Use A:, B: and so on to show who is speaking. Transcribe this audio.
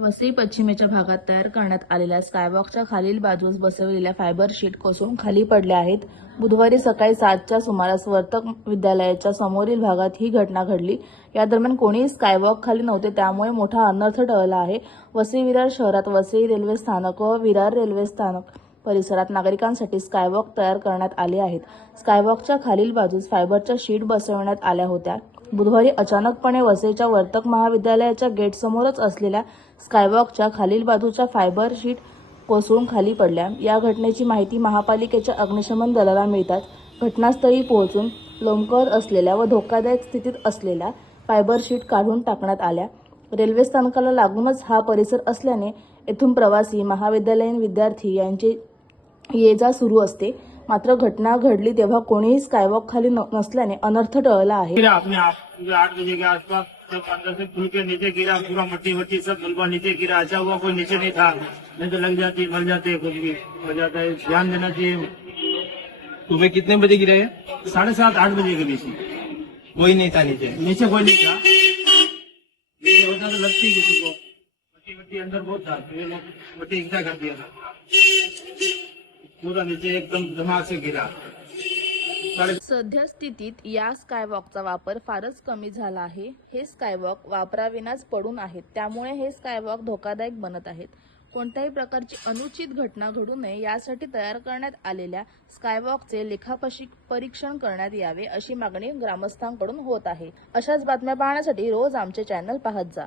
A: वसई पश्चिमेच्या भागात तयार करण्यात आलेल्या स्कायवॉकच्या खालील बाजूस बसवलेल्या फायबर शीट कोसळून खाली पडल्या आहेत. बुधवारी सकाळी सातच्या सुमारास वर्तक विद्यालयाच्या समोरील भागात ही घटना घडली. या दरम्यान कोणीही स्कायवॉक खाली नव्हते त्यामुळे मोठा अनर्थ टळला आहे. वसई विरार शहरात वसई रेल्वे स्थानक व विरार रेल्वे स्थानक परिसरात नागरिकांसाठी स्कायवॉक तयार करण्यात आले आहेत. स्कायवॉकच्या खालील बाजूस फायबरच्या शीट बसवण्यात आल्या होत्या. बुधवारी अचानकपणे वसईच्या वर्तक महाविद्यालयाच्या गेटसमोरच असलेल्या स्कायवॉकच्या खालील बाजूच्या फायबर शीट कोसळून खाली पडल्या. या घटनेची माहिती महापालिकेच्या अग्निशमन दलाला मिळताच घटनास्थळी पोहोचून लोंबकळत असलेल्या व धोकादायक स्थितीत असलेल्या फायबर शीट काढून टाकण्यात आल्या. रेल्वे स्थानकाला लागूनच हा परिसर असल्याने येथून प्रवासी महाविद्यालयीन विद्यार्थी यांची ये जा सुरू असते. मात्र घटना घडली तेव्हा कोणीही स्कायवॉक खाली न- नसल्याने अनर्थ टळला आहे.
B: गिरा आठ बजे के आसपास. जब अंदर से खुल के नीचे गिरा पूरा मट्टी वट्टी सब नीचे गिरा. अच्छा हुआ कोई नीचे नहीं था। नहीं तो लग जाती मर जाते कुछ भी हो जाता है। ध्यान देना चाहिए।
C: सुबह कितने बजे गिरे हैं?
B: साढ़े सात आठ बजे के बीच में।
C: कोई नहीं था नीचे।
B: नीचे कोई नहीं था। नीचे होता तो लगती किसी को। मट्टी वट्टी अंदर बहुत था तो ये लोग मट्टी इकट्ठा कर दिया था। नीचे एकदम से गिरा
A: सध्या स्थितीत या स्कायवॉकचा वापर फारच कमी झाला आहे. हे स्कायवॉक वापराविनाच पडून आहेत. त्यामुळे हे स्कायवॉक धोकादायक बनत आहेत. कोणत्याही प्रकारची अनुचित घटना घडू नये यासाठी तयार करण्यात आलेल्या स्कायवॉकचे लेखापशी परीक्षण करण्यात यावे अशी मागणी ग्रामस्थांकडून होत आहे. अशाच बातम्या पाहण्यासाठी रोज आमचे चॅनल पाहत जा.